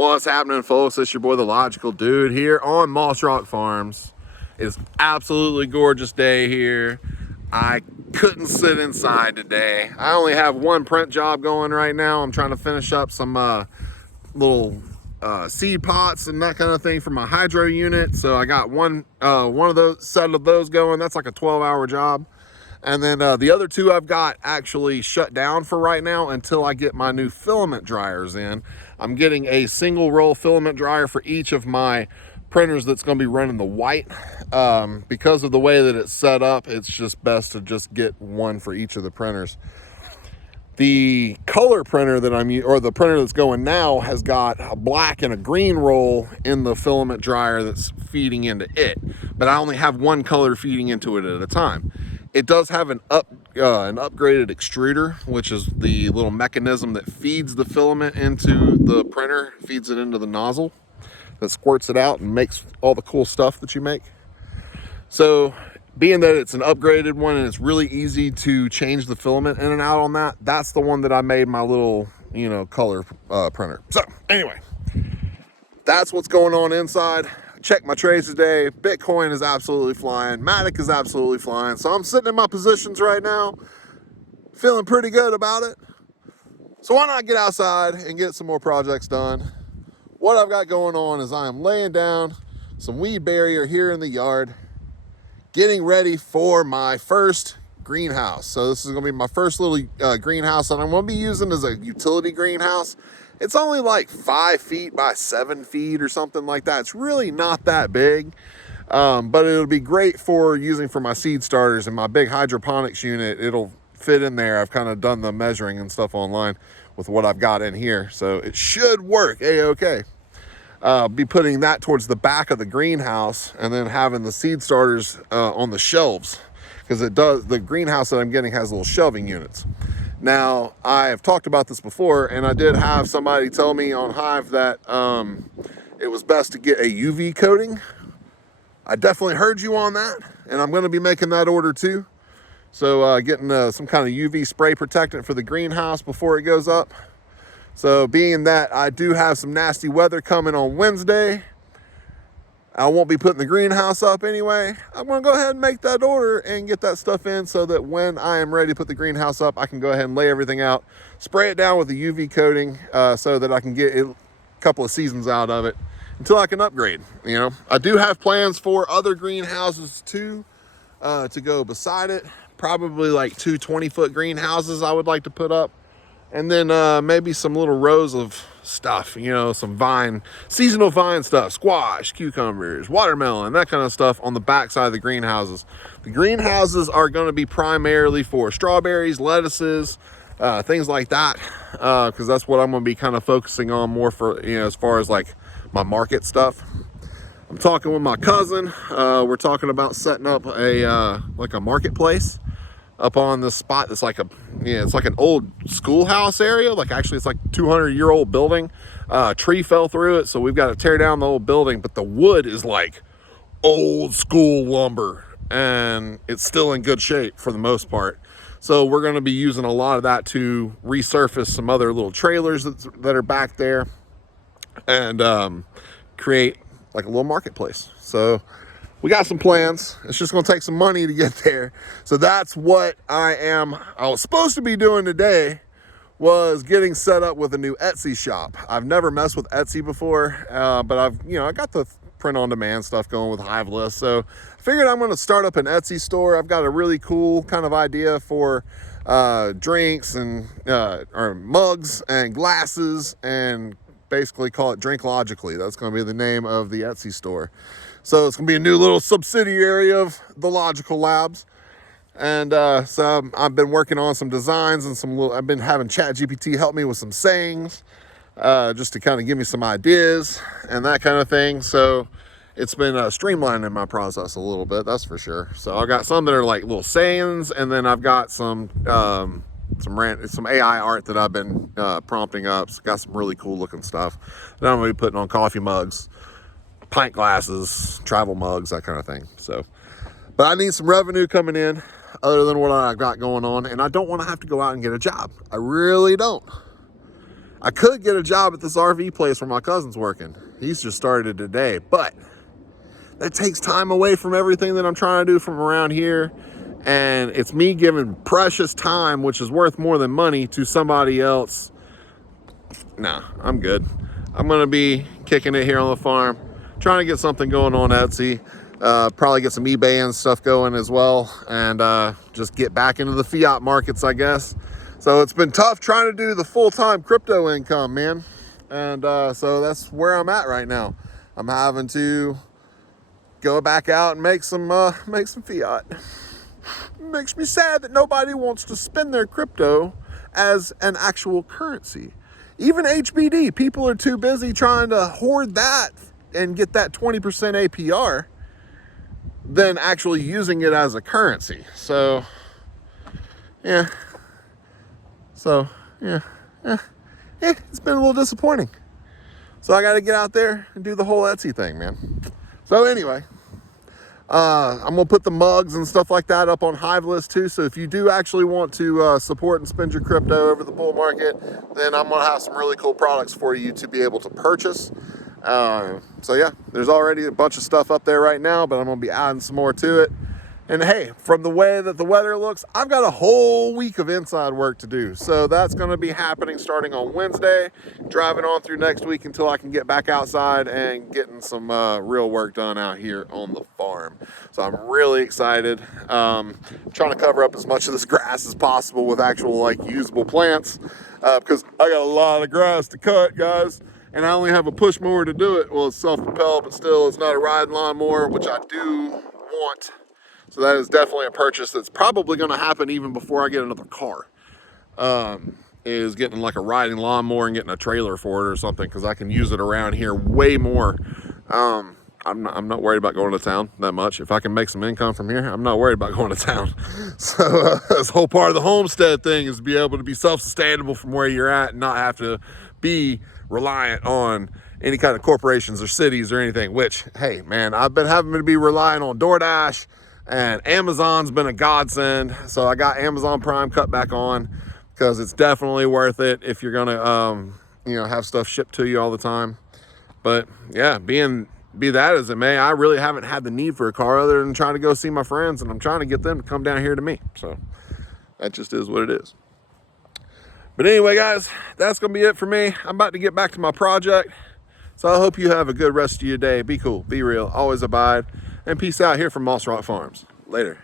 What's happening, folks? It's your boy, the Logical Dude, here on Moss Rock Farms. It's absolutely gorgeous day here. I couldn't sit inside today. I only have one print job going right now. I'm trying to finish up some little seed pots and that kind of thing for my hydro unit. So I got one of those set of those going. That's like a 12-hour job. And then the other two I've got actually shut down for right now until I get my new filament dryers in. I'm getting a single roll filament dryer for each of my printers that's going to be running the white. Because of the way that it's set up, it's just best to just get one for each of the printers. The color printer that the printer that's going now has got a black and a green roll in the filament dryer that's feeding into it, but I only have one color feeding into it at a time. It does have an upgraded extruder, which is the little mechanism that feeds the filament into the printer, feeds it into the nozzle that squirts it out and makes all the cool stuff that you make. So being that it's an upgraded one and it's really easy to change the filament in and out on that, that's the one that I made my little, color printer. So anyway, that's what's going on inside. Check my trades today. Bitcoin is absolutely flying. Matic is absolutely flying. So I'm sitting in my positions right now, feeling pretty good about it. So why not get outside and get some more projects done? What I've got going on is I am laying down some weed barrier here in the yard, getting ready for my first greenhouse. So this is gonna be my first little greenhouse that I'm gonna be using as a utility greenhouse. It's only like 5 feet by 7 feet or something like that. It's really not that big, but it'll be great for using for my seed starters and my big hydroponics unit. It'll fit in there. I've kind of done the measuring and stuff online with what I've got in here. So it should work A-okay. Be putting that towards the back of the greenhouse and then having the seed starters on the shelves, because the greenhouse that I'm getting has little shelving units. Now, I have talked about this before, and I did have somebody tell me on Hive that it was best to get a UV coating. I definitely heard you on that, and I'm going to be making that order too. So getting some kind of UV spray protectant for the greenhouse before it goes up. So being that I do have some nasty weather coming on Wednesday, I won't be putting the greenhouse up anyway. I'm going to go ahead and make that order and get that stuff in so that when I am ready to put the greenhouse up, I can go ahead and lay everything out, spray it down with the UV coating so that I can get a couple of seasons out of it until I can upgrade. I do have plans for other greenhouses too to go beside it. Probably like 2 20-foot greenhouses I would like to put up. And then maybe some little rows of stuff, some seasonal vine stuff, squash, cucumbers, watermelon, that kind of stuff on the back side of the greenhouses. The greenhouses are going to be primarily for strawberries, lettuces, things like that, because that's what I'm going to be kind of focusing on more for, as far as like my market stuff. I'm talking with my cousin. We're talking about setting up a marketplace up on this spot that's like it's like an old schoolhouse area. Actually it's like a 200-year-old building. A tree fell through it, so we've got to tear down the old building, but the wood is like old school lumber and it's still in good shape for the most part. So we're going to be using a lot of that to resurface some other little trailers that are back there and create like a little marketplace. So we got some plans. It's just going to take some money to get there. So that's what I was supposed to be doing today, was getting set up with a new Etsy shop. I've never messed with Etsy before, but I got the print on demand stuff going with Hive List. So I figured I'm going to start up an Etsy store. I've got a really cool kind of idea for drinks and or mugs and glasses, and basically call it Drink Logically. That's going to be the name of the Etsy store. So it's going to be a new little subsidiary of the Logical Labs. And so I've been working on some designs and I've been having ChatGPT help me with some sayings, just to kind of give me some ideas and that kind of thing. So it's been streamlining my process a little bit, that's for sure. So I got some that are like little sayings, and then I've got some AI art that I've been prompting up. So got some really cool looking stuff that I'm going to be putting on coffee mugs, pint glasses, travel mugs, that kind of thing. So, but I need some revenue coming in other than what I've got going on, and I don't want to have to go out and get a job. I really don't. I could get a job at this RV place where my cousin's working. He's just started today, but that takes time away from everything that I'm trying to do from around here. And it's me giving precious time, which is worth more than money, to somebody else. Nah, I'm good. I'm gonna be kicking it here on the farm, trying to get something going on Etsy, probably get some eBay and stuff going as well, and just get back into the fiat markets, I guess. So it's been tough trying to do the full-time crypto income, man. And so that's where I'm at right now. I'm having to go back out and make some fiat. It makes me sad that nobody wants to spend their crypto as an actual currency. Even HBD, people are too busy trying to hoard that and get that 20% APR than actually using it as a currency. So, yeah. It's been a little disappointing. So I got to get out there and do the whole Etsy thing, man. So anyway, I'm gonna put the mugs and stuff like that up on Hivelist too. So if you do actually want to support and spend your crypto over the bull market, then I'm gonna have some really cool products for you to be able to purchase. So yeah, there's already a bunch of stuff up there right now, but I'm gonna be adding some more to it. And hey, from the way that the weather looks, I've got a whole week of inside work to do. So that's gonna be happening starting on Wednesday, driving on through next week until I can get back outside and getting some real work done out here on the farm. So I'm really excited. Trying to cover up as much of this grass as possible with actual like usable plants, because I got a lot of grass to cut, guys. And I only have a push mower to do it. Well, it's self-propelled, but still it's not a riding lawnmower, which I do want. So that is definitely a purchase that's probably going to happen even before I get another car. Is getting like a riding lawnmower and getting a trailer for it or something, because I can use it around here way more. I'm not worried about going to town that much. If I can make some income from here, I'm not worried about going to town. So this whole part of the homestead thing is to be able to be self-sustainable from where you're at and not have to be reliant on any kind of corporations or cities or anything, which, hey, man, I've been having to be relying on DoorDash. And Amazon's been a godsend. So I got Amazon Prime cut back on because it's definitely worth it if you're gonna have stuff shipped to you all the time. But yeah, be that as it may, I really haven't had the need for a car other than trying to go see my friends, and I'm trying to get them to come down here to me. So that just is what it is. But anyway, guys, that's gonna be it for me. I'm about to get back to my project. So I hope you have a good rest of your day. Be cool, be real, always abide. And peace out here from Moss Rock Farms. Later.